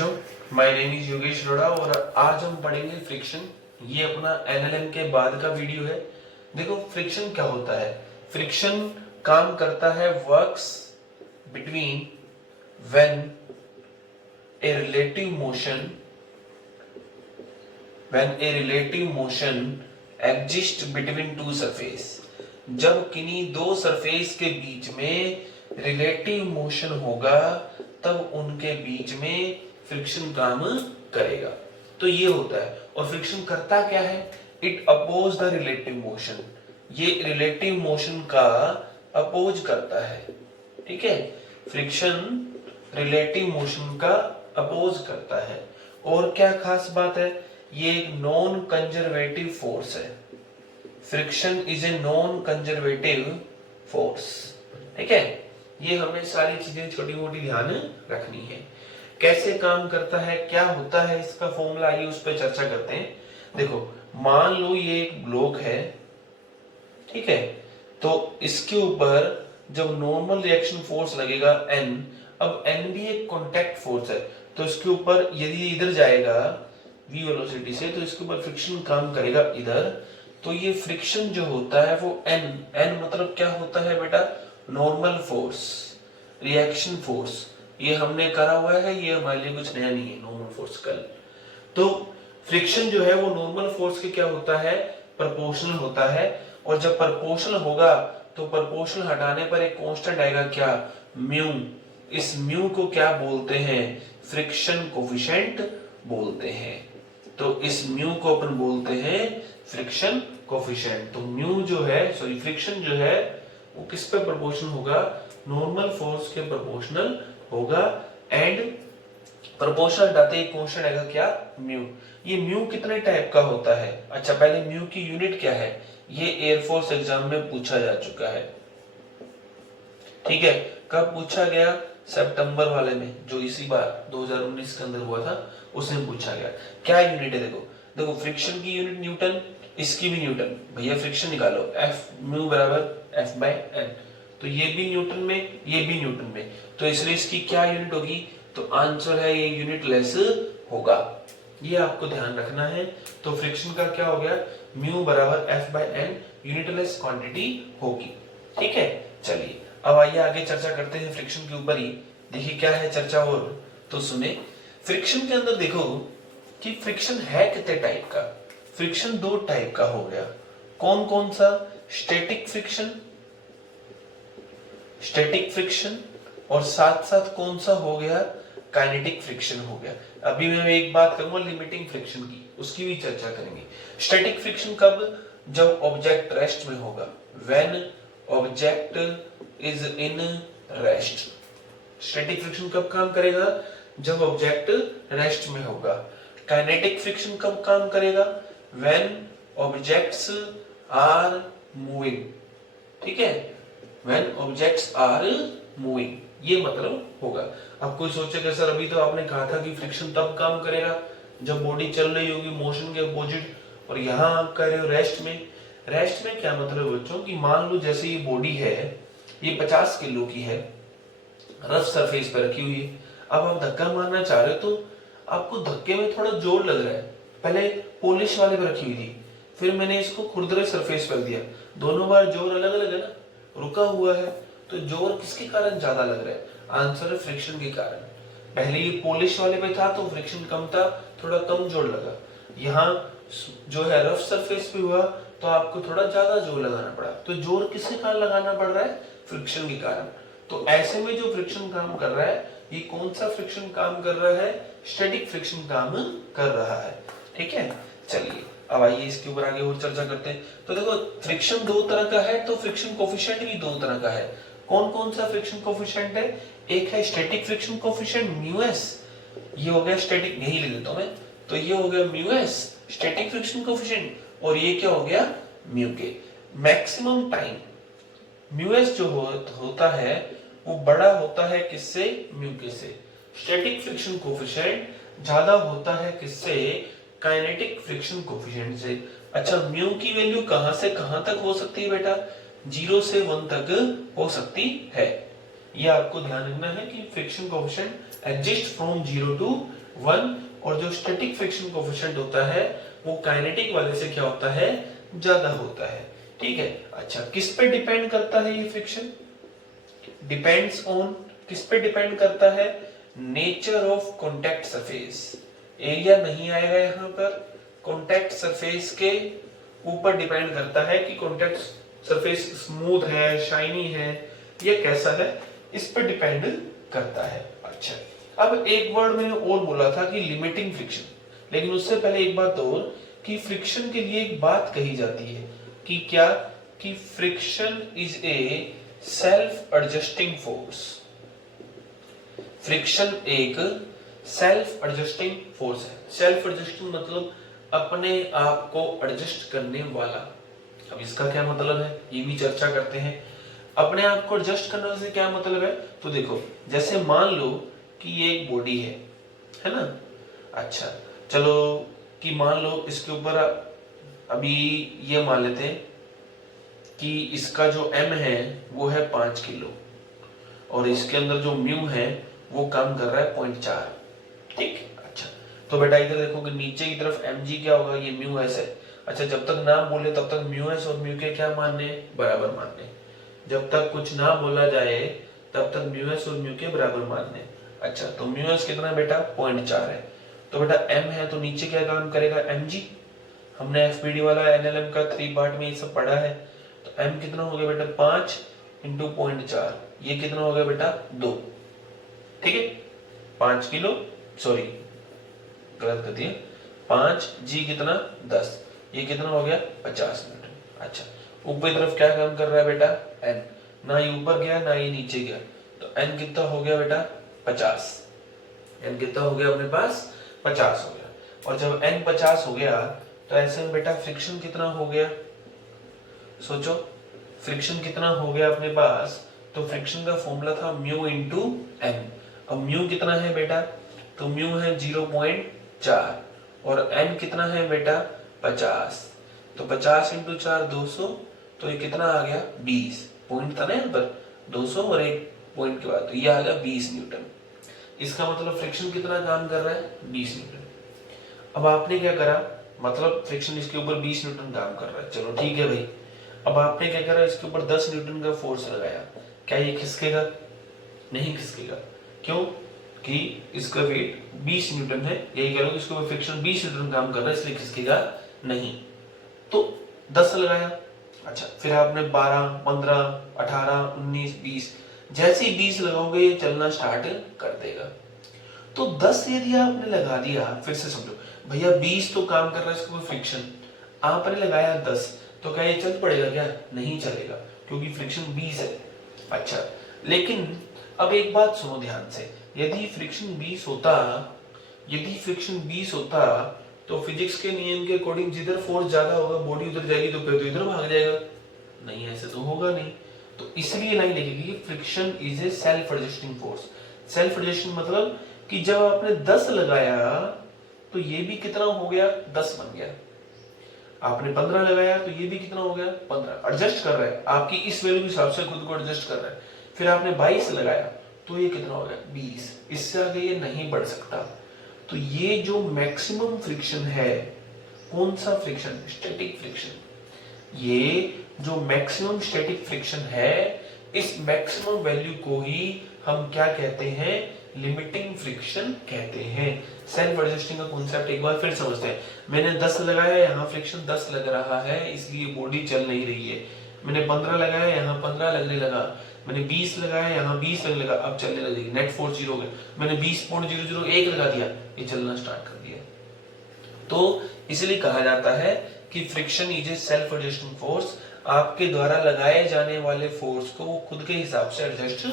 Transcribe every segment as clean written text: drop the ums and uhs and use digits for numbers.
बच्चों, my name is Yogesh Arora और आज हम पढ़ेंगे फ्रिक्शन। ये अपना एनएलएम के बाद का वीडियो है। देखो फ्रिक्शन क्या होता है। फ्रिक्शन काम करता है works between when a relative motion exist between two surface. जब किन्हीं दो सरफेस के बीच में रिलेटिव मोशन होगा तब उनके बीच में फ्रिक्शन काम करेगा। तो ये होता है। और फ्रिक्शन करता क्या है? It oppose the relative motion. ये रिलेटिव मोशन का अपोज करता है। ठीक है, फ्रिक्शन रिलेटिव मोशन का अपोज करता है। और क्या खास बात है, ये एक नॉन कंजर्वेटिव फोर्स है। Friction is a non conservative force. ठीक है, ये हमें सारी चीजें छोटी मोटी ध्यान रखनी है। कैसे काम करता है, क्या होता है इसका फॉर्मूला, आइए उस पर चर्चा करते हैं। देखो मान लो ये एक ब्लॉक है, ठीक है, तो इसके ऊपर जब नॉर्मल रिएक्शन फोर्स लगेगा N, अब N भी एक कांटेक्ट फोर्स है, तो इसके ऊपर यदि इधर जाएगा v वेलोसिटी से तो इसके ऊपर फ्रिक्शन काम करेगा इधर। तो ये फ्रिक्शन जो होता है वो N मतलब क्या होता है बेटा? Normal force, reaction force. ये हमने करा हुआ है, ये हमारे लिए कुछ नया नहीं है। नॉर्मल फोर्स कल तो फ्रिक्शन जो है वो नॉर्मल फोर्स के क्या होता है? प्रोपोर्शनल होता है। और जब प्रोपोर्शनल होगा तो प्रोपोर्शनल हटाने पर एक कांस्टेंट आएगा, क्या? म्यू। इस म्यू को क्या बोलते हैं? फ्रिक्शन कोफिशिएंट बोलते हैं। तो इस म्यू को अपन बोलते हैं फ्रिक्शन कोफिशिएंट। तो म्यू जो है, सॉरी फ्रिक्शन जो है वो किस पे प्रोपोर्शनल होगा? नॉर्मल फोर्स के प्रोपोर्शनल होगा। एंड प्रोपोर्शनल हटाते ही कांस्टेंट आएगा, क्या? म्यू। ये म्यू कितने टाइप का होता है? अच्छा, पहले म्यू की यूनिट क्या है? ये एयरफोर्स एग्जाम में पूछा जा चुका है। ठीक है, कब पूछा गया? सितंबर वाले में, जो इसी बार 2019 के अंदर हुआ था, उसमें पूछा गया। क्या यूनिट है? देखो देखो फ्रिक्शन की यूनिट न्यूटन, इसकी भी न्यूटन। भैया फ्रिक्शन निकालो, एफ म्यू बराबर एफ बाय एन। तो ये भी न्यूटन में, ये भी न्यूटन में, तो इसलिए इसकी क्या यूनिट होगी? तो आंसर है ये यूनिट लेस होगा। ये आपको ध्यान रखना है। तो फ्रिक्शन का क्या हो गया? म्यू बराबर F by N, unitless quantity होगी। ठीक है, चलिए अब आइए आगे चर्चा करते हैं फ्रिक्शन के ऊपर ही। देखिए क्या है चर्चा, और तो सुने। फ्रिक्शन के अंदर देखो कि फ्रिक्शन है कितने टाइप का। फ्रिक्शन दो टाइप का हो गया। कौन कौन सा? स्टैटिक फ्रिक्शन, स्टैटिक फ्रिक्शन, और साथ साथ कौन सा हो गया? काइनेटिक फ्रिक्शन हो गया। अभी मैं एक बात करूंगा लिमिटिंग फ्रिक्शन की, उसकी भी चर्चा करेंगे। स्टैटिक फ्रिक्शन कब? जब ऑब्जेक्ट रेस्ट में होगा, when object is in rest. Static friction कब काम करेगा? जब ऑब्जेक्ट रेस्ट में होगा। काइनेटिक फ्रिक्शन कब काम करेगा? When objects are moving. ठीक है, व्हेन ऑब्जेक्ट्स आर मूविंग, ये मतलब होगा। अब कोई सोचेगा सर अभी तो आपने कहा था कि फ्रिक्शन तब काम करेगा जब बॉडी चल रही होगी मोशन के अपोजिट, और यहाँ आप कह रहे हो रेस्ट में। रेस्ट में क्या मतलब है बच्चों? कि मान लो जैसे ये बॉडी है, ये 50 किलो की है, रफ सरफेस पर रखी हुई है। अब आप धक्का मारना चाह रहे हो तो आपको धक्के में थोड़ा जोर लग रहा है। पहले पॉलिश वाले पर रखी हुई थी, फिर मैंने इसको खुरदरे सरफेस पर दिया, दोनों बार जोर अलग अलग है ना, रुका हुआ है। तो जोर किसके कारण ज्यादा लग रहा है? आंसर है फ्रिक्शन के कारण। पहले ये पॉलिश वाले पे था तो फ्रिक्शन कम था, थोड़ा कम जोर लगा। यहाँ जो है रफ सरफेस पे हुआ तो आपको थोड़ा ज्यादा जोर लगाना पड़ा। तो जोर किसके कारण लगाना पड़ रहा है? फ्रिक्शन के कारण। तो ऐसे में जो फ्रिक्शन काम कर रहा है, ये कौन सा फ्रिक्शन काम कर रहा है? स्टैटिक फ्रिक्शन काम कर रहा है। ठीक है, चलिए अब आइए इसके ऊपर आगे और चर्चा करते हैं। तो देखो फ्रिक्शन दो तरह का है, तो फ्रिक्शन कोफिशिएंट भी दो तरह का है। कौन कौन सा फ्रिक्शन कोफिशिएंट है? एक है static friction coefficient mu S, ये हो गया स्टैटिक, यही ले लेता हूं मैं, तो ये हो गया mu S static friction coefficient, और ये क्या हो गया? म्यू के। मैक्सिमम टाइम म्यू एस जो होता है वो बड़ा होता है किससे? म्यू के से। स्टैटिक फ्रिक्शन कोफिशिएंट ज्यादा होता है किससे? काइनेटिक फ्रिक्शन कोफिशिएंट से। अच्छा, म्यू की वैल्यू कहां से कहां तक हो सकती है बेटा? 0 से 1 तक हो सकती है। ये आपको ध्यान रखना है कि friction coefficient exist from 0 to 1, और जो स्टैटिक फ्रिक्शन कोएफिशिएंट होता है वो काइनेटिक वाले से क्या होता है, ज्यादा होता है। ठीक है, अच्छा किस पे डिपेंड करता है ये फ्रिक्शन, डिपेंड्स ऑन, किस पे डिपेंड करता है, nature of contact surface. Area नहीं आएगा यहाँ पर, कॉन्टैक्ट सरफेस के ऊपर डिपेंड करता है कि कॉन्टैक्ट सरफेस स्मूथ है, शाइनी है या कैसा है, इस पे डिपेंड करता है। अच्छा, अब एक वर्ड मैंने और बोला था कि लिमिटिंग फ्रिक्शन, लेकिन उससे पहले एक बात और कि फ्रिक्शन के लिए एक बात कही जाती है कि क्या, कि friction is a self adjusting force. Friction एक सेल्फ एडजस्टिंग फोर्स है। सेल्फ एडजस्टिंग मतलब अपने आप को एडजस्ट करने वाला। अब इसका क्या मतलब है ये भी चर्चा करते हैं। अपने आप को एडजस्ट करने से क्या मतलब है, तो देखो जैसे मान लो कि ये एक बॉडी है ना। अच्छा चलो कि मान लो इसके ऊपर अभी ये मान लेते हैं कि इसका जो m है वो है 5 किलो और इसके अंदर जो म्यू है वो काम कर रहा है 0.4। ठीक, अच्छा तो बेटा इधर देखो कि नीचे की तरफ mg क्या होगा, ये म्यू एस है। अच्छा जब तक ना बोले तब तक म्यू एस और म्यू के क्या मानने, बराबर मानने। जब तक कुछ ना बोला जाए तब तक म्यू एस और म्यू के बराबर मानने। अच्छा तो म्यू एस कितना है बेटा, 0.4 है। तो बेटा m है तो नीचे क्या काम करेगा, mg। हमने एफपीडी वाला एनएलएम का 3 पार्ट में ये सब पढ़ा है। तो m कितना हो गया बेटा, 5 इंटू 0.4, ये कितना हो गया बेटा 2। ठीक है, 5 किलो, सॉरी गलत कर दिया, 5 जी कितना 10, ये कितना हो गया 50 न्यूटन। अच्छा ऊपर तरफ क्या काम कर रहा है बेटा, n, ना ये ऊपर गया ना ये नीचे गया, तो n कितना हो गया बेटा 50। n कितना हो गया अपने पास 50 हो गया। और जब n 50 हो गया तो ऐसे में बेटा फ्रिक्शन कितना हो गया, सोचो फ्रिक्शन कितना हो गया अपने पास। तो फ्रिक्शन का फॉर्मूला था म्यू इंटू एम। अब म्यू कितना है बेटा, तो म्यू है 0.4 और एम कितना है बेटा 50। तो 50 इंटू 4 200, तो ये कितना आ गया 20। पॉइंट था ना यहाँ पर 200 और एक पॉइंट के बाद, तो ये आ गया 20 न्यूटन। इसका मतलब फ्रिक्शन कितना काम कर रहा है 20 न्यूटन। अब आपने क्या करा, मतलब फ्रिक्शन इसके ऊपर 20 न्यूटन काम कर रहा है, चलो ठीक है भाई। अब आपने क्या करा, इसके ऊपर 10 न्यूटन का फोर्स लगाया, क्या ये खिसकेगा, नहीं खिसकेगा। क्यों, कि इसका वेट 20 न्यूटन है, यही कह लो इसके ऊपर फ्रिक्शन 20 न्यूटन काम कर रहा है इसलिए खिसकेगा नहीं। तो 10 लगाया। अच्छा फिर आपने 12 15 18 19 20, जैसे ही 20 लगाओगे ये चलना स्टार्ट कर देगा। तो 10 यदि आपने लगा दिया, फिर से समझो भैया 20 तो काम कर रहा है इसके ऊपर फ्रिक्शन, आपने लगाया 10, तो क्या ये चल पड़ेगा, क्या नहीं चलेगा क्योंकि फ्रिक्शन 20 है। अच्छा लेकिन अब एक बात सुनो ध्यान से, यदि फ्रिक्शन 20 होता, यदि फ्रिक्शन 20 होता तो फिजिक्स के नियम के अकॉर्डिंग जिधर फोर्स ज्यादा होगा बॉडी उधर जाएगी, तो फिर तो इधर भाग जाएगा, नहीं ऐसे तो होगा नहीं। तो इसलिए लाइन लिखेगी friction is a self adjusting force. Self adjusting मतलब कि जब आपने 10 लगाया तो ये भी कितना हो गया 10 बन गया, आपने 15 लगाया तो ये भी कितना हो गया 15, एडजस्ट कर रहा है आपकी इस वैल्यू के हिसाब से खुद को एडजस्ट कर रहा है। फिर आपने 22 लगाया तो ये कितना हो गया 20, इससे आगे ये नहीं बढ़ सकता। तो ये जो मैक्सिमम फ्रिक्शन है, कौन सा फ्रिक्शन, स्टैटिक फ्रिक्शन, ये जो मैक्सिमम स्टैटिक फ्रिक्शन है, इस मैक्सिमम वैल्यू को ही हम क्या कहते हैं, लिमिटिंग फ्रिक्शन कहते हैं। सेल्फ एडजस्टिंग का कॉन्सेप्ट एक बार फिर समझते हैं। मैंने 10 लगाया, यहाँ फ्रिक्शन 10 लग रहा है इसलिए बॉडी चल नहीं रही है। मैंने 15 लगाया, यहाँ 15 लगने लगा। मैंने 20 लगाया, यहाँ 20 लगने लगा, अब चलने लगेगी, नेट फोर्स 0 हो गया। मैंने 20.001 लगा दिया, ये चलना स्टार्ट कर दिया। तो इसलिए कहा जाता है कि friction is a self adjusting force, आपके द्वारा लगाए जाने वाले फोर्स को वो खुद के हिसाब से एडजस्ट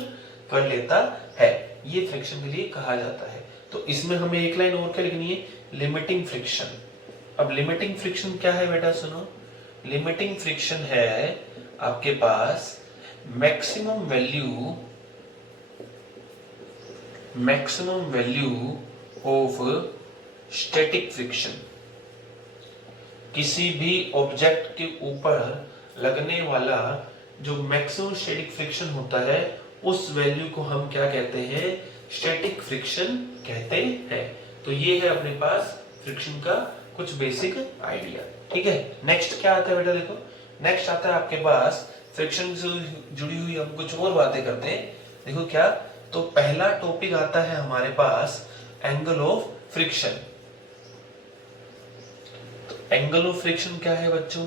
कर लेता है, ये फ्रिक्शन के लिए कहा जाता है। तो इसमें हमें एक लाइन और क्या लिखनी है, लिमिटिंग फ्रिक्शन। अब लिमिटिंग फ्रिक्शन क्या है बेटा सुनो, लिमिटिंग फ्रिक्शन है आपके पास maximum value of static friction. किसी भी ऑब्जेक्ट के ऊपर लगने वाला जो मैक्सिमम स्टैटिक फ्रिक्शन होता है, उस वैल्यू को हम क्या कहते हैं, स्टैटिक फ्रिक्शन कहते हैं। तो ये है अपने पास फ्रिक्शन का कुछ बेसिक आइडिया। ठीक है, नेक्स्ट क्या आता है बेटा, देखो नेक्स्ट आता है आपके पास फ्रिक्शन से जुड़ी हुई हम कुछ और बातें करते हैं। देखो क्या, तो पहला टॉपिक आता है हमारे पास एंगल ऑफ फ्रिक्शन। तो एंगल ऑफ फ्रिक्शन क्या है बच्चों,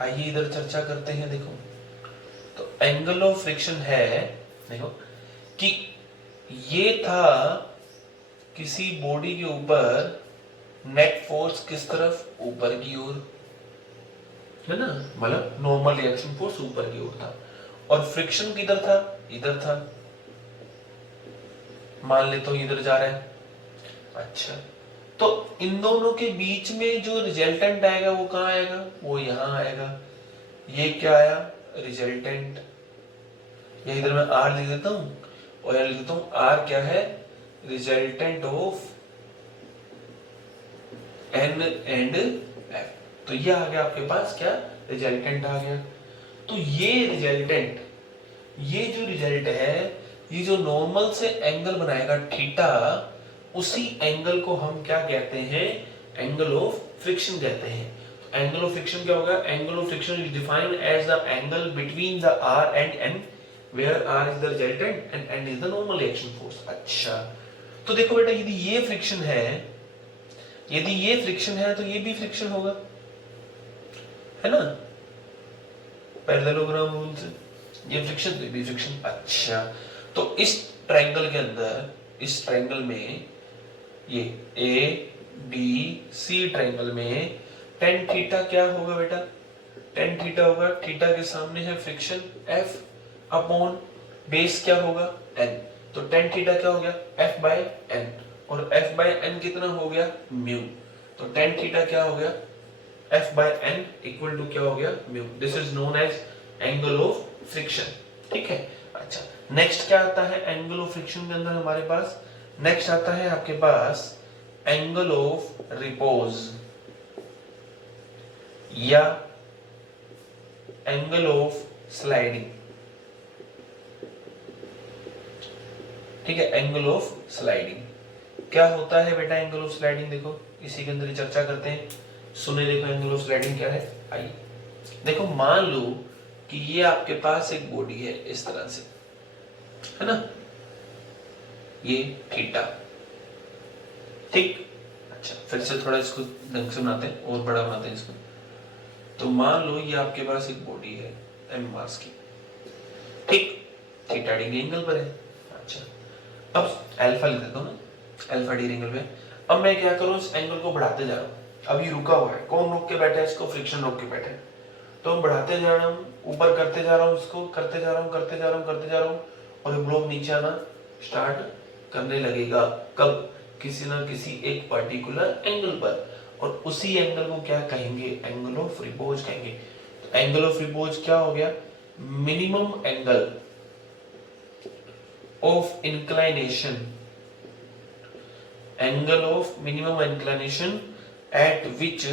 आइए इधर चर्चा करते हैं। देखो तो एंगल ऑफ फ्रिक्शन है, देखो कि ये था किसी बॉडी के ऊपर नेट फोर्स किस तरफ, ऊपर की ओर, है ना, मतलब नॉर्मल रिएक्शन फोर्स ऊपर की ओर था, और फ्रिक्शन किधर था, इधर था, मान ले तो इधर जा रहा है। अच्छा, तो इन दोनों के बीच में जो रिजल्टेंट आएगा वो कहां आएगा, वो यहां आएगा। ये क्या आया, रिजल्टेंट, ये इधर मैं आर लिख देता हूं, और यहां लिख देता हूं आर क्या है, resultant of N and F. तो ये आ गया आपके पास क्या, रिजल्टेंट आ गया। तो ये रिजल्टेंट, ये जो रिजल्ट है, ये जो नॉर्मल से एंगल बनाएगा थीटा, उसी एंगल को हम क्या कहते हैं, एंगल ऑफ फ्रिक्शन कहते हैं। तो एंगल ऑफ फ्रिक्शन क्या होगा, angle of friction is defined as the angle between the R and N, where R is the resultant and N is the normal reaction force. अच्छा, तो देखो बेटा, यदि ये फ्रिक्शन है, यदि ये फ्रिक्शन है तो ये भी फ्रिक्शन होगा, है ना, पैरेललोग्राम रूल से, ये फ्रिक्शन तो ये भी फ्रिक्शन। अच्छा, तो इस ट्रायंगल के अंदर, इस ट्रायंगल में, ये ए बी सी ट्रायंगल में टेन थीटा क्या होगा बेटा, टेन थीटा होगा, थीटा के सामने है फ्रिक्शन एफ अपॉन बेस क्या होगा, एन। तो टेन थीटा क्या हो गया, एफ बाय एन, और एफ बाय एन कितना हो गया, म्यू। तो टेन थीटा क्या हो गया, F by N equal to क्या हो गया, mu. This is known as angle of friction. ठीक है, अच्छा, नेक्स्ट क्या आता है एंगल ऑफ फ्रिक्शन के अंदर हमारे पास, नेक्स्ट आता है आपके पास एंगल ऑफ रिपोज या एंगल ऑफ स्लाइडिंग। ठीक है, एंगल ऑफ स्लाइडिंग क्या होता है बेटा, एंगल ऑफ स्लाइडिंग देखो इसी के अंदर चर्चा करते हैं। सुने, देखो एंगल ऑफ स्लाइडिंग क्या है, आइए देखो, मान लो कि ये आपके पास एक बॉडी है इस तरह से, है ना, ये थीटा, ठीक। अच्छा, फिर से थोड़ा इसको ढंग से बनाते हैं और बड़ा बनाते हैं इसको। तो मान लो ये आपके पास एक बॉडी है एम मास की, ठीक, थीटा डिग्री एंगल पर है। अच्छा, अब अल्फा लिख देता हूं ना, अल्फा डिग्री एंगल पे। अब मैं क्या करूं, इस एंगल को बढ़ाते जा रहा हूं। अब ये रुका हुआ है, कौन रोक के बैठा है इसको, फ्रिक्शन रोक के बैठा है। तो मैं बढ़ाते जा रहा हूं, ऊपर करते जा रहा हूं, इसको करते जा रहा हूं, करते जा रहा हूं, करते जा रहा हूं, और ये ब्लॉक नीचे आना स्टार्ट करने लगेगा। कब, किसी ना किसी एक पर्टिकुलर एंगल पर, और उसी एंगल को क्या कहेंगे, एंगल ऑफ रिपोज कहेंगे। तो एंगल ऑफ रिपोज क्या हो गया, minimum angle of inclination, angle of minimum inclination at which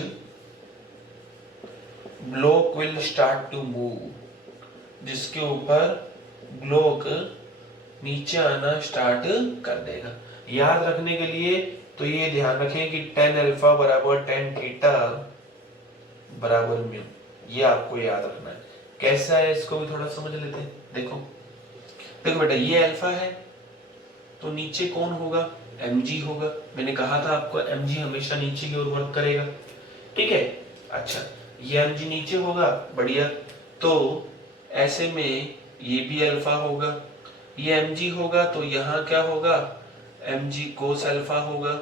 block will start to move, जिसके ऊपर ब्लॉक नीचे आना स्टार्ट कर देगा। याद रखने के लिए तो ये ध्यान रखें कि टेन अल्फा बराबर टेन थीटा बराबर म्यू, ये आपको याद रखना है। कैसा है इसको भी थोड़ा समझ लेते हैं। देखो देखो बेटा, ये अल्फा है तो नीचे कौन होगा, mg होगा। मैंने कहा था आपको mg हमेशा नीचे की ओर वर्क करेगा, ठीक है। अच्छा, ये mg नीचे होगा, बढ़िया। तो ऐसे में ये भी अल्फा होगा, ये mg होगा, तो यहाँ क्या होगा, mg कोस अल्फा होगा।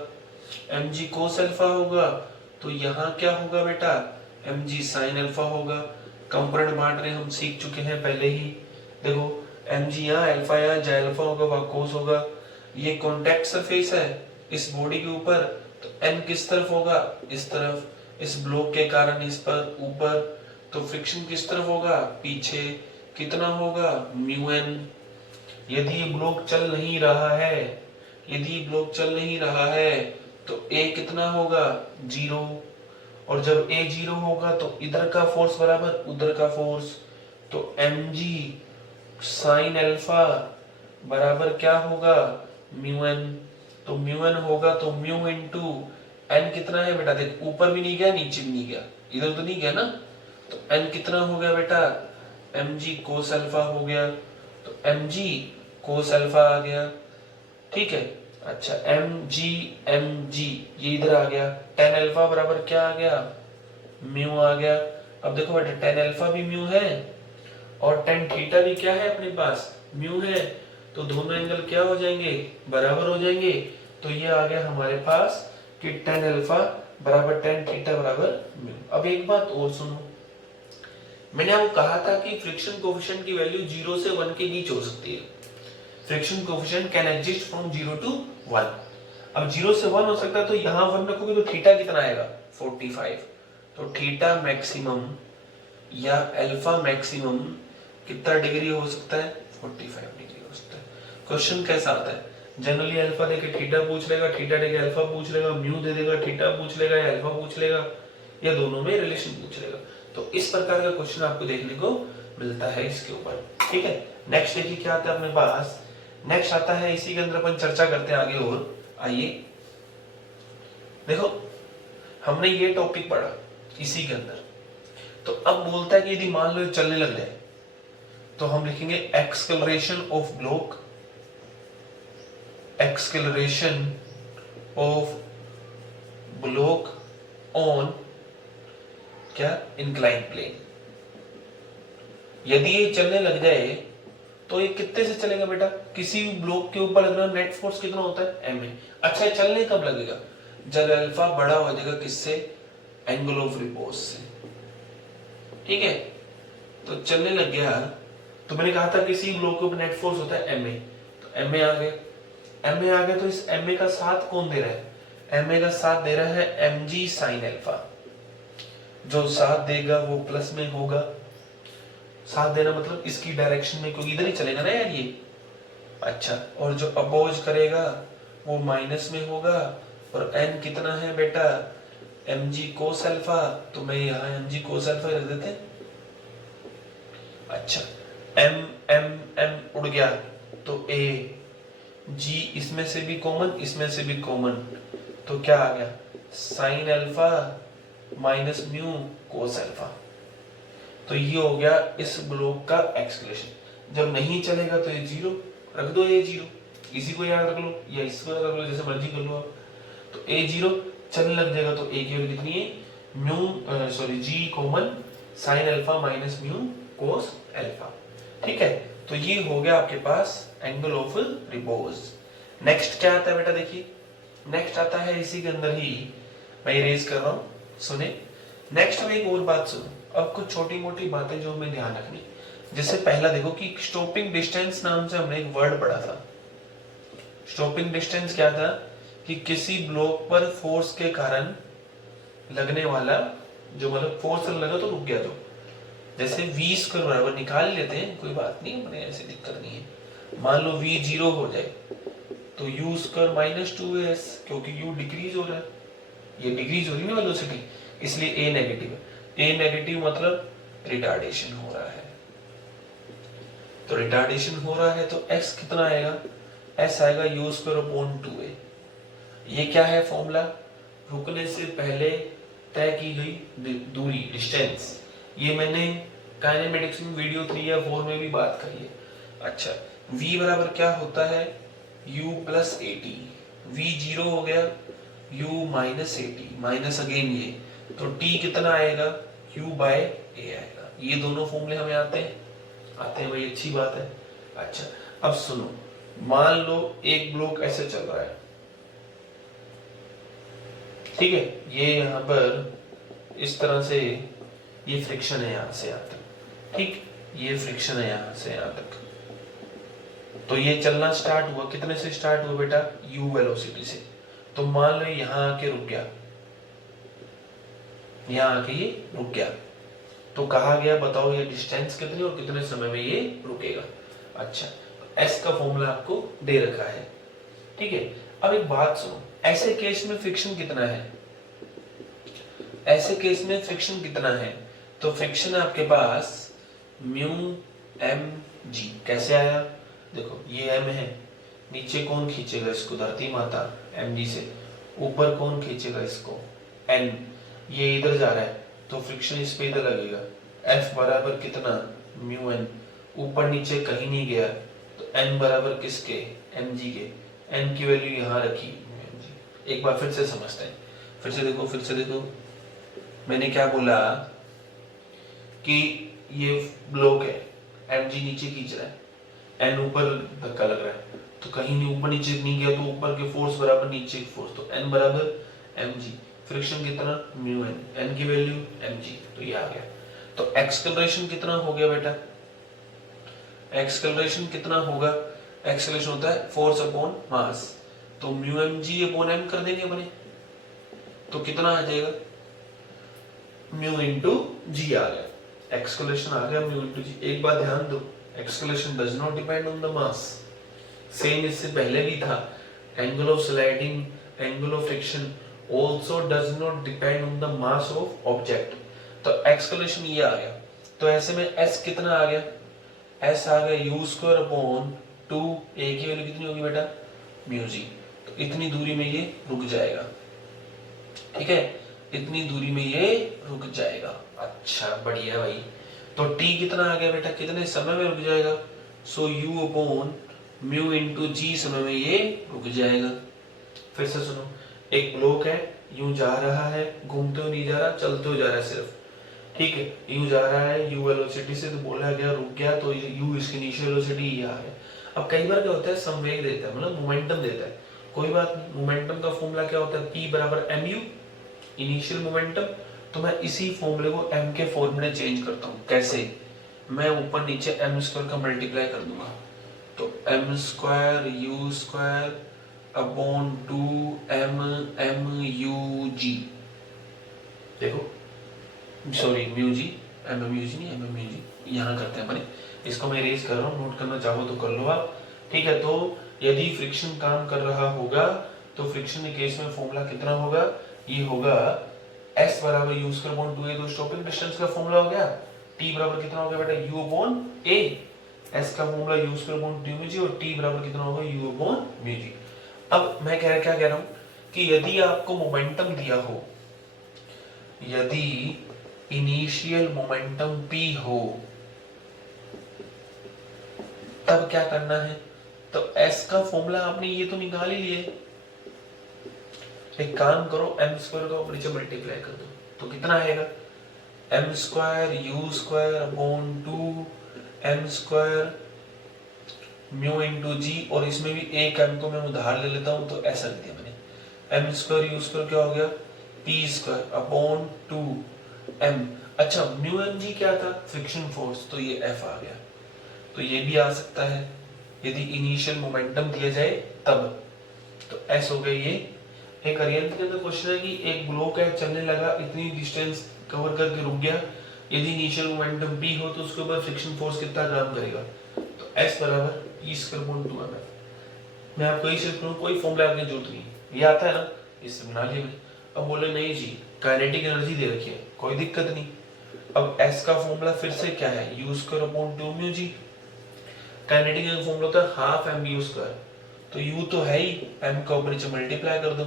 mg कोस अल्फा होगा तो यहाँ क्या होगा बेटा, mg साइन अल्फा होगा। कंपोनेंट बांट रहे हम सीख चुके हैं पहले ही। देखो mg यहाँ अल्फा, यहाँ j अल्फा होगा, वहाँ कोस होगा। ये कॉन्टैक्ट सरफेस है इस बॉडी के ऊपर, तो n किस तरफ होगा, इस तरफ। इस ब्लॉक के कारण इस पर ऊपर, तो फ्रिक्शन किस तरफ होगा, पीछे। कितना होगा, म्यू n। यदि ये ब्लॉक चल नहीं रहा है, यदि ब्लॉक चल नहीं रहा है तो a कितना होगा, 0। और जब a 0 होगा तो इधर का फोर्स बराबर उधर का फोर्स, तो mg साइन अल्फा बराबर क्या होगा, म्यू n। तो म्यू एन होगा तो म्यू इंटू एन कितना है बेटा, देख ऊपर भी नहीं गया नीचे भी नहीं गया, इधर तो नहीं गया ना, तो एन कितना हो गया बेटा, एम जी कोस अल्फा हो गया, तो एम जी कोस अल्फा आ गया, ठीक है। अच्छा एम जी ये इधर आ गया, टेन अल्फा बराबर क्या आ गया, म्यू आ गया। अब देखो बेटा टेन अल्फा भी म्यू है और टेन थीटा भी क्या है अपने पास, म्यू है, तो दोनों एंगल क्या हो जाएंगे, बराबर हो जाएंगे। तो ये आ गया हमारे पास कि टेन अल्फा बराबर टेन थीटा बराबर म्यू। अब एक बात और सुनो, मैंने आपको कहा था कि फ्रिक्शन कोएफिशिएंट की वैल्यू 0 से 1 के बीच हो सकती है। Friction coefficient can exist from 0 to 1। अब 0 से 1 हो सकता है, तो यहां 1 रखोगे तो थीटा कितना आएगा 45, तो थीटा मैक्सिमम या अल्फा मैक्सिमम कितना डिग्री हो सकता है, 45 डिग्री हो सकता है। क्वेश्चन कैसा आता है, जनरली अल्फा देके थीटा पूछ लेगा, थीटा देके अल्फा पूछ लेगा, म्यू दे देगा थीटा पूछ लेगा या अल्फा पूछ लेगा, या दोनों में रिलेशन पूछ लेगा। तो इस प्रकार का क्वेश्चन आपको देखने को मिलता है इसके ऊपर, ठीक है। नेक्स्ट देखिए क्या आता है अपने पास, नेक्स्ट आता है, इसी के अंदर अपन चर्चा करते हैं आगे और। आइए देखो हमने ये टॉपिक पढ़ा इसी के अंदर, तो अब बोलता है कि यदि मान लो चलने लग जाए तो हम लिखेंगे acceleration of block, acceleration of block on क्या, इंक्लाइन प्लेन। यदि ये चलने लग जाए तो ये कितने से चलेगा बेटा, किसी भी ब्लॉक के ऊपर लगना नेट फोर्स कितना होता है, एम ए। अच्छा चलने कब लगेगा, जब अल्फा बड़ा हो जाएगा किससे, एंगल ऑफ रिपोज से, ठीक है। तो चलने लग गया, तो मैंने कहा था किसी ब्लॉक के ऊपर नेट फोर्स होता है एम ए, तो एम ए आ गया, एम ए आ गया, तो इस एम ए का साथ कौन दे रहा है, एम ए का साथ दे रहा है एम जी साइन अल्फा। जो साथ देगा वो प्लस में होगा, साथ देना मतलब इसकी डायरेक्शन में, क्योंकि इधर ही चलेगा ना यार ये। अच्छा और जो अपोज करेगा वो माइनस में होगा, और n कितना है बेटा, mg कोस अल्फा, तो मैं यहाँ mg कोस अल्फा रख देते हैं। अच्छा m उड़ गया तो a, g इसमें से भी कॉमन इसमें से भी कॉमन, तो क्या आ गया sign alpha minus mu cos alpha. तो ये हो गया इस ब्लॉक का एक्सेलरेशन। जब नहीं चलेगा तो ये जीरो रख दो, ये जीरो, इसी को याद रख लो या इसको याद रख लो, जैसे मर्जी कर लो आप। तो ए जीरो चलने लग जाएगा तो ए की वैल्यू कितनी है, mu sorry g common sine alpha minus mu cos alpha, ठीक है। तो ये हो गया आपके पास एंगल ऑफ रिपोज। नेक्स्ट क्या आता है बेटा, देखिए नेक्स्ट आता है इसी के अंदर ही, मैं इरेज कर रहा हूं, सुने। नेक्स्ट में एक और बात सुनो, अब कुछ छोटी मोटी बातें जो हमें ध्यान रखनी। जैसे पहला देखो कि स्टॉपिंग डिस्टेंस नाम से हमने एक वर्ड पढ़ा था। स्टॉपिंग डिस्टेंस क्या था, कि किसी ब्लॉक पर फोर्स के कारण लगने वाला, जो मतलब फोर्स लगा तो रुक गया, तो जैसे v स्क्वायर बराबर निकाल लेते हैं, कोई बात नहीं, अपने ऐसे दिक्कत नहीं है। मान लो v जीरो हो जाए तो u स्क्वायर माइनस 2s, क्योंकि u डिक्रीज हो रहा है, ये डिक्रीज हो रही है ना वेलोसिटी, इसलिए a नेगेटिव है। a नेगेटिव मतलब रिटार्डेशन हो रहा है, तो रिटार्डेशन हो रहा है तो x कितना आएगा, s आएगा u स्क्वायर अपॉन 2a। ये क्या है फॉर्मूला, रुकने से पहले तय की गई दूरी, डिस्टेंस। ये मैंने काइनेमेटिक्स में वीडियो 3 या 4 में भी बात करी है। अच्छा v बराबर क्या होता है, u plus eighty, v zero हो गया, u minus eighty, minus again ये, तो t कितना आएगा, q बाय a आएगा। ये दोनों फॉर्मूले हमें आते हैं भाई, अच्छी बात है। अच्छा अब सुनो, मान लो एक ब्लॉक ऐसे चल रहा है, ठीक है, ये यहाँ पर इस तरह से ये फ्रिक्शन है यहाँ से यहाँ तक, ठीक, ये फ्रिक्शन है यहाँ से यहाँ तक। तो ये चलना स्टार्ट हुआ, कितने से स्टार्ट हुआ बेटा, u वेलोसिटी से। तो मान लो यहाँ आके रुक गया, यहाँ आके ये रुक गया, तो कहा गया बताओ ये डिस्टेंस कितनी और कितने समय में ये रुकेगा। अच्छा s का फॉर्मूला आपको दे रखा है, ठीक है। अब एक बात सुनो, ऐसे केस में फ्रिक्शन कितना है, ऐसे केस में फ्रिक्शन कितना है, तो फ्रिक्शन आपके पास म्यू एम जी। कैसे आया, देखो ये m है, नीचे कौन खींचेगा इसको, धरती माता, mg से। ऊपर कौन खींचेगा इसको, n, ये इधर जा रहा है तो फ्रिक्शन इस पे इधर लगेगा। F बराबर कितना, म्यू एन, ऊपर नीचे कहीं नहीं गया तो n बराबर किसके, mg के, n की वैल्यू यहाँ रखी mg। एक बार फिर से समझते हैं, फिर से देखो मैंने क्या बोला कि ये ब्लॉक है, mg नीचे खींच रहा है, n ऊपर धक्का लग रहा है तो कहीं नहीं ऊपर नीचे नहीं गया तो ऊपर के फोर्स बराबर नीचे की फोर्स, तो n बराबर mg, फ्रिक्शन कितना, म्यू एन, n की वैल्यू mg, तो ये आ गया। तो एक्सेलरेशन कितना हो गया बेटा, एक्सेलरेशन कितना होगा, एक्सेलरेशन होता है फोर्स अपॉन मास, तो म्यू mg अपॉन m कर देंगे अपने, तो कितना आ जाएगा, म्यू इंटू जी आ गया, एक्सेलरेशन आ गया म्यू इंटू जी। एक बात ध्यान दो, acceleration does not depend on the mass, same इससे पहले भी था, angle of sliding, angle of friction also does not depend on the mass of object। तो एक्सेलरेशन ये आ गया, तो ऐसे में s कितना आ गया, s आ गया u स्क्वायर अपॉन 2, a की वैल्यू कितनी होगी बेटा, म्यू जी, तो इतनी दूरी में ये रुक जाएगा, ठीक है, इतनी दूरी में ये रुक जाएगा। अच्छा बढ़िया भाई, तो t कितना आ गया बेटा, कितने समय में रुक जाएगा, सो u अपॉन म्यू इंटू जी समय में ये रुक जाएगा। फिर से सुनो, एक ब्लॉक है, यूं जा रहा है, घूमते हुए नहीं जा रहा, चलते हुए जा रहा है सिर्फ, ठीक है, यूं जा रहा है u वेलोसिटी से, तो बोला गया रुक गया, तो u इसकी इनिशियल वेलोसिटी ये आ है। अब कई बार क्या होता है, संवेग देता है, मतलब मोमेंटम देता है, कोई बात नहीं, मोमेंटम का फॉर्मूला क्या होता है, p बराबर mu, इनिशियल मोमेंटम। तो मैं इसी फॉर्मूले को m के फॉर्मूले चेंज करता हूँ, कैसे, मैं ऊपर नीचे m स्क्वायर का मल्टीप्लाई कर दूंगा, तो m square u square upon 2m mu g, देखो sorry mu G, m mu g नहीं, m mu g, यहाँ करते हैं अपने, इसको मैं इरेज कर रहा हूँ, नोट करना चाहो तो कर लो आप, ठीक है। तो यदि फ्रिक्शन काम कर रहा होगा तो फ्रिक्शन के केस में फॉर्मूला कितना होगा, ये होगा s बराबर u स्क्वायर अपॉन 2a, तो स्टॉपिंग डिस्टेंस का फॉर्मूला हो गया, t बराबर कितना हो गया बेटा, u अपॉन a, s का formula u square upon 2mg, और t बराबर कितना होगा, u अपॉन μg। अब मैं क्या कह रहा हूं कि यदि आपको मोमेंटम दिया हो, यदि इनिशियल मोमेंटम p हो, तब क्या करना है, तो s का फॉर्मूला आपने ये तो निकाल ही लिए, एक काम करो m स्क्वायर को नीचे मल्टीप्लाई कर दो, तो कितना आएगा, m square u square upon 2m square mu into g, और इसमें भी एक m को मैं उधार ले लेता हूं, तो ऐसा लिख दिया मैंने, m स्क्वायर u स्क्वायर क्या हो गया, p स्क्वायर अपॉन 2m। अच्छा म्यू एम जी क्या था, फ्रिक्शन फोर्स, तो ये f आ गया, तो ये भी आ सकता है यदि इनिशियल मोमेंटम दिया जाए तब, तो s हो गई ये। एक अरिहंत के अंदर क्वेश्चन है कि एक ब्लॉक है, चलने लगा, इतनी डिस्टेंस कवर करके रुक गया, यदि इनिशियल मोमेंटम p हो तो उसके ऊपर फ्रिक्शन फोर्स कितना काम करेगा, तो s बराबर e स्क्वायर अपॉन 2mf। मैं आपको यही सिर्फ कहूं, कोई फॉर्मूला आपकी जरूरत नहीं, ये आता है ना, इससे बना लिया मैंने। अब बोले नहीं जी काइनेटिक एनर्जी दे रखी है, कोई दिक्कत नहीं, अब s का फॉर्मूला फिर से क्या है, u square upon 2 mu G, kinetic energy formula होता है हाफ m u स्क्वायर, तो u तो है ही, m का ऊपर नीचे मल्टीप्लाई कर दो,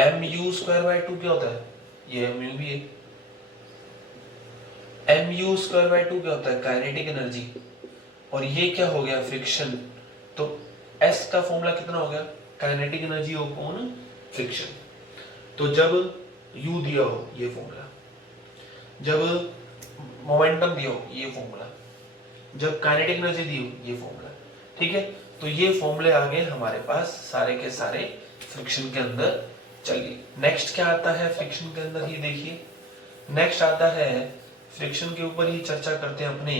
m u स्क्वायर बाय 2 क्या होता है, ये m u भी है, m u स्क्वायर बाय 2 क्या होता है, काइनेटिक एनर्जी, और ये क्या हो गया, फ्रिक्शन, तो s का फॉर्मूला कितना हो गया, काइनेटिक एनर्जी अपॉन फ्रिक्शन। तो जब u दिया हो ये फॉर्मूला, जब मोमेंटम दिया हो ये फॉर्मूला, जब काइनेटिक एनर्जी दी हो ये फॉर्मूला, ठीक है। तो ये फॉर्मूले आ गए हमारे पास सारे के सारे फ्रिक्शन के अंदर। चलिए नेक्स्ट क्या आता है फ्रिक्शन के अंदर, ये देखिए नेक्स्ट आता है फ्रिक्शन के ऊपर ही चर्चा करते हैं अपने,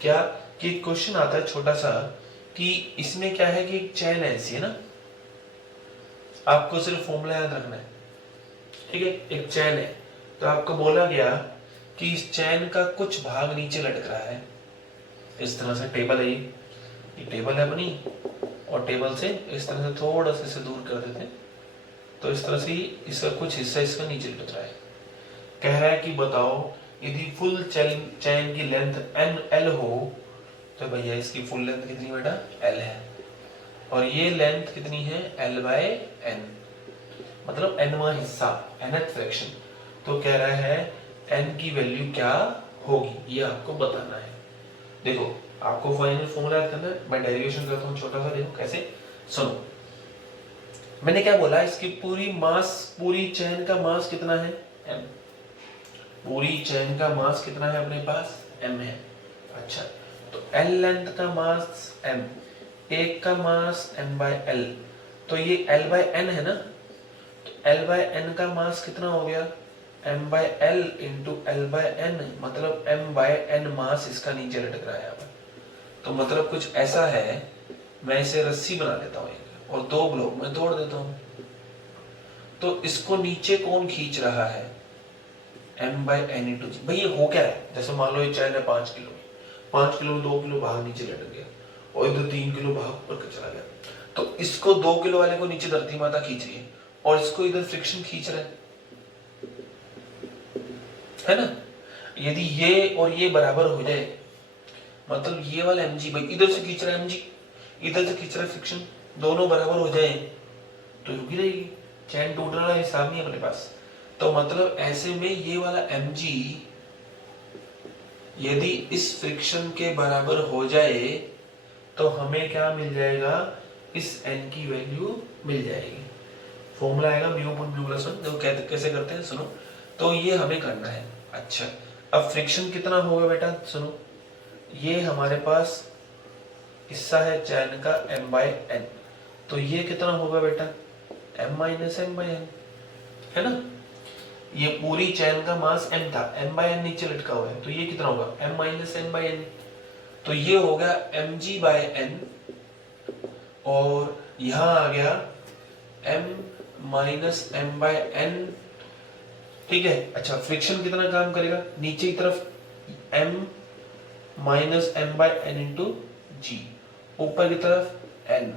क्या कि क्वेश्चन आता है छोटा सा, कि इसमें क्या है कि एक चैन ऐसी है ना, आपको सिर्फ फॉर्मूला याद रखना है, ठीक है, एक चैन है, तो आपको बोला गया कि इस चैन का कुछ भाग नीचे लटक रहा है, इस तरह से टेबल है, ये टेबल है अपनी, और टेबल से इस तरह से थोड़ा सा इसे दूर कर देते हैं, तो इस तरह से इसका कुछ हिस्सा इसका नीचे लटक रहा है। कह रहा है कि बताओ यदि फुल चैन की लेंथ NL हो, तो भैया इसकी फुल लेंथ कितनी बेटा, L है, और ये लेंथ कितनी है L/n, मतलब nवां हिस्सा, nth फ्रैक्शन। तो कह रहा है n की वैल्यू क्या होगी, ये आपको बताना है। देखो आपको फाइनल फॉर्मूला याद करना है, मैं डेरिवेशन करता हूँ छोटा सा, देखो कैसे। सुनो, मैंने क्या बोला, इसकी पूरी मास, पूरी चेन का मास कितना है m, पूरी चेन का मास कितना है अपने पास m है। अच्छा, तो L लेंथ का मास m, एक का मास n/l, तो ये L/n है ना, तो L/n का मास कितना हो गया m/l इंटू L/n, मतलब m/n मास इसका नीचे लटक रहा है यहाँ पर। तो मतलब कुछ ऐसा है, मैं इसे रस्सी बना लेता हूँ एक और दो ब्लॉक में तोड़ देता हूँ, तो इसको नीचे कौन खींच रहा है m/n इंटू जी। भाई ये हो क्या है, जैसे मान लो ये चैन है 5 किलो, 5 किलो 2 किलो भाग नीचे लटक गया और इधर 3 किलो भाग ऊपर चला गया, तो इसको 2 किलो वाले को नीचे धरती माता खींच रही है और इसको इधर फ्रिक्शन खींच रहा है ना। यदि ये और ये बराबर हो जाए, मतलब ये वाला mg, भाई इधर से खींच रहा है mg, इधर से खींच रहा है फ्रिक्शन, दोनों बराबर हो जाए तो रुकी रहेगी, चैन टूटने वाला हिसाब नहीं है अपने पास। तो मतलब ऐसे में ये वाला mg यदि इस फ्रिक्शन के बराबर हो जाए तो हमें क्या मिल जाएगा, इस n की वैल्यू मिल जाएगी। फॉर्मूला आएगा म्यू अपॉन म्यू प्लस 1। देखो कैसे करते हैं, सुनो। तो ये हमें करना है। अच्छा, अब फ्रिक्शन कितना होगा बेटा, सुनो, ये हमारे पास हिस्सा है चैन का m/n, तो ये कितना होगा बेटा m माइनस m/n, है ना। ये पूरी चैन का मास m था, m/n नीचे लटका हुआ है, तो ये कितना होगा m माइनस m/n, तो ये होगा mg/n, और यहां आ गया m माइनस m/n, ठीक है। अच्छा, फ्रिक्शन कितना काम करेगा, नीचे की तरफ m माइनस m/n इंटू जी, ऊपर की तरफ n,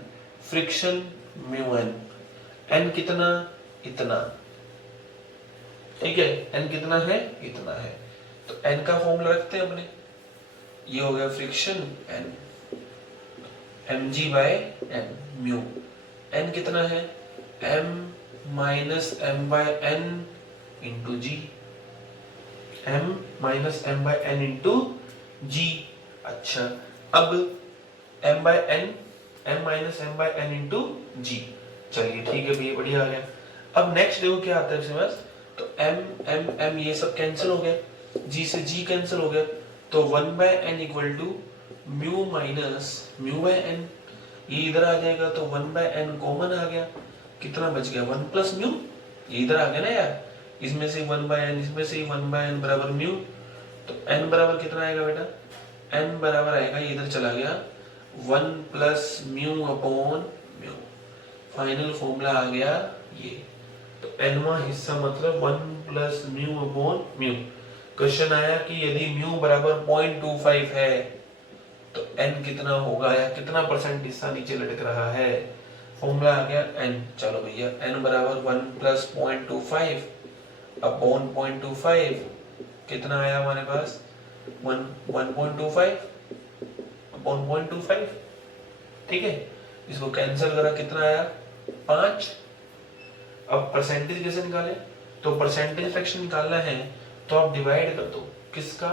फ्रिक्शन μn, n कितना, इतना, ठीक है, n कितना है, इतना है। तो n का फॉर्मूला रखते हैं अपने, ये हो गया friction n, mg/n, mu, n कितना है m माइनस m/n इंटू जी, m माइनस m/n इंटू जी। अच्छा, अब m/n, m minus m/n into जी, चलिए ठीक है भैया, बढ़िया आ गया। अब नेक्स्ट देखो क्या आता है इसके पास, तो m m m ये सब कैंसिल हो गया, g से g कैंसिल हो गया, तो 1/n equal to mu minus म्यू/n, ये इधर आ जाएगा, तो 1/n कॉमन आ गया, कितना बच गया 1 प्लस म्यू, ये इधर आ गया ना यार, इसमें से 1/n, इसमें से 1/n बराबर म्यू, तो n बराबर कितना आएगा बेटा, n बराबर आएगा, ये इधर चला गया 1 plus mu upon mu, final formula आ गया ये। तो nवां हिस्सा मतलब 1 plus mu upon mu. Question आया कि यदि म्यू बराबर 0.25 है तो n कितना होगा, या कितना परसेंट हिस्सा नीचे लटक रहा है। फॉर्मूला आ गया n, चलो भैया n बराबर 1 प्लस 0.25 अपॉन 0.25, कितना आया हमारे पास 1.25 अपॉन 0.25, ठीक है। इसको कैंसिल करा, कितना आया 5। अब परसेंटेज कैसे निकाले, तो परसेंटेज फ्रैक्शन निकालना है तो आप डिवाइड कर दो, किसका,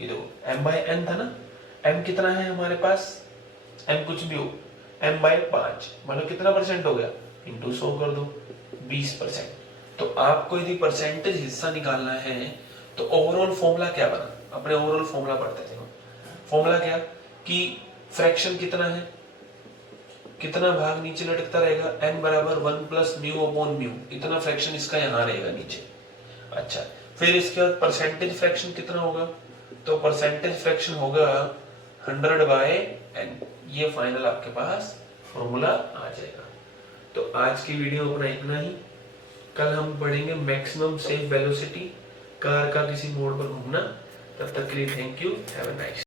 ये देखो m/n था ना, m कितना है हमारे पास, m कुछ भी हो, m/5, मतलब कितना परसेंट हो गया, इंटू 100 कर दो, 20%। तो आपको यदि परसेंटेज हिस्सा निकालना है तो ओवरऑल फॉर्मूला क्या बना, अपने ओवरऑल फॉर्मूला पढ़ते हैं। फॉर्मूला क्या, कि फ्रैक्शन कितना है, कितना भाग नीचे लटकता रहेगा, n बराबर 1 प्लस म्यू अपॉन म्यू, इतना फ्रैक्शन इसका यहाँ रहेगा नीचे। अच्छा, फिर इसके बाद परसेंटेज फ्रैक्शन कितना होगा, तो परसेंटेज फ्रैक्शन होगा 100/n, ये फाइनल आपके पास फॉर्मूला आ जाएगा। तो आज की वीडियो अपना इतना ही, कल हम पढ़ेंगे मैक्सिमम सेफ वेलोसिटी, कार का किसी मोड़ पर घूमना। तब तक के लिए thank you, have a nice